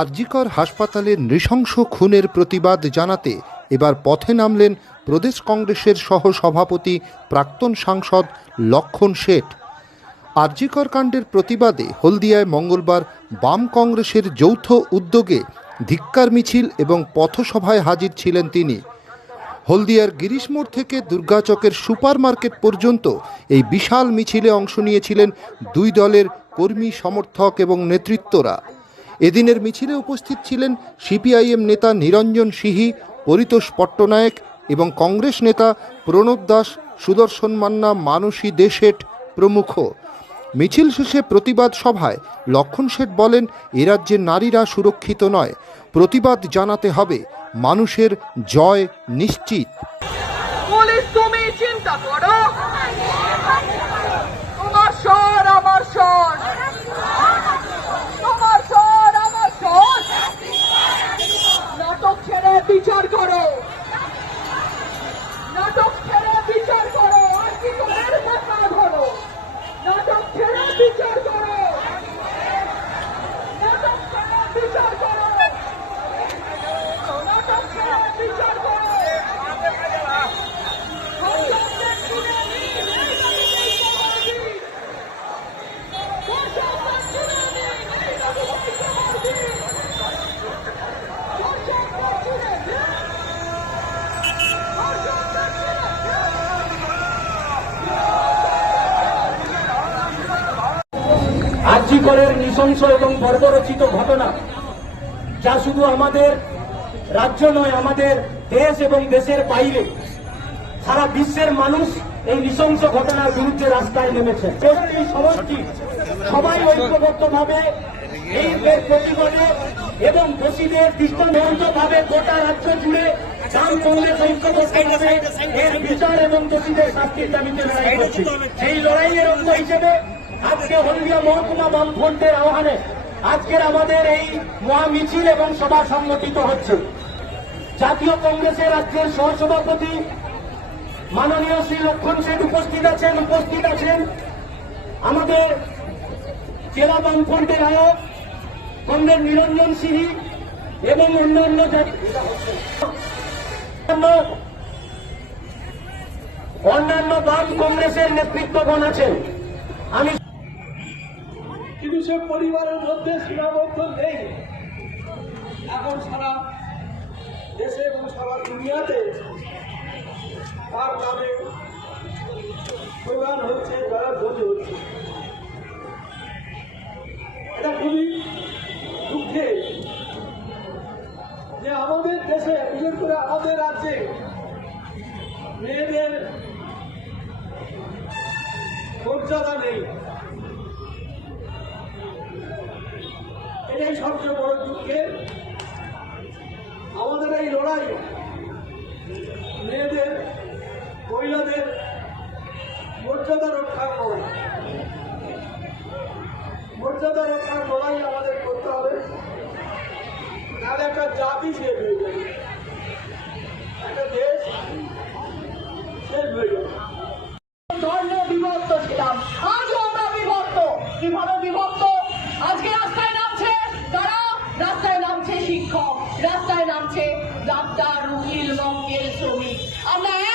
আরজিকর হাসপাতালের নৃশংস খুনের প্রতিবাদ জানাতে এবার পথে নামলেন প্রদেশ কংগ্রেসের সহ সভাপতি প্রাক্তন সাংসদ লক্ষণ শেঠ। আরজিকর কাণ্ডের প্রতিবাদে হলদিয়ায় মঙ্গলবার বাম কংগ্রেসের যৌথ উদ্যোগে ধিক্কার মিছিল এবং পথসভায় হাজির ছিলেন তিনি। হলদিয়ার গিরিশ মোড় থেকে দুর্গাচকের সুপার মার্কেট পর্যন্ত এই বিশাল মিছিলে অংশ নিয়েছিলেন দুই দলের কর্মী সমর্থক এবং নেতৃত্বরা। এদিনের মিছিলে উপস্থিত ছিলেন সিপিআইএম নেতা নিরঞ্জন সিহি, পরিতোষ পট্টনায়ক এবং কংগ্রেস নেতা প্রণব দাস, সুদর্শন মান্না, মানসী দেশেট প্রমুখ। মিছিল শেষে প্রতিবাদ সভায় লক্ষণ শেঠ বলেন, এ রাজ্যের নারীরা সুরক্ষিত নয়। প্রতিবাদ জানাতে হবে। মানুষের জয় নিশ্চিত। চিন্তা করো। আর্যিকরের নৃশংস এবং বর্বরচিত ঘটনা, যা শুধু আমাদের রাজ্য নয়, আমাদের দেশ এবং দেশের বাইরে সারা বিশ্বের মানুষ এই নৃশংস ঘটনার বিরুদ্ধে রাস্তায় নেমেছে। এই সমষ্টি সবাই ঐক্যবদ্ধভাবে এই প্রতিবাদে এবং দোষীদের দৃষ্টান্তভাবে গোটা রাজ্য জুড়ে বাম কংগ্রেস ঐক্যবদ্ধভাবে এর বিচার এবং দোষীদের শাস্তির দাবিতে লড়াই করছে। সেই লড়াইয়ের অঙ্গ হিসেবে আজকে হলদিয়া মহকুমা বামফ্রন্টের আহ্বানে আজকের আমাদের এই মহা মিছিল এবং সভা সংগঠিত হচ্ছে। জাতীয় কংগ্রেসের রাজ্যের সহসভাপতি মাননীয় শ্রী লক্ষণ সেন উপস্থিত আছেন উপস্থিত আছেন। আমাদের জেলা বামফ্রন্টের আয়োগ কংগ্রেস নিরঞ্জন সিংহ এবং অন্যান্য- অন্যান্য বাম কংগ্রেসের নেতৃত্বগণ আছেন। আমি কিন্তু সে পরিবারের মধ্যে সীমাবদ্ধ নেই। এখন সারা দেশে এবং সারা দুনিয়াতে তার নামে প্রধান হচ্ছে যারা বোঝে হচ্ছে। এটা খুবই দুঃখে যে আমাদের দেশে, বিশেষ করে আমাদের রাজ্যে মেয়েদের মর্যাদা নেই। সবচেয়ে বড় দুঃখের আমাদের এই লড়াই মেয়েদের, মহিলাদের মর্যাদা রক্ষার লড়াই। মর্যাদা রক্ষার লড়াই আমাদের করতে হবে। তাহলে একটা জাতি শেষ হয়ে যাবে। একটা দেশ শেষ হয়ে যাবে। của mình ông bà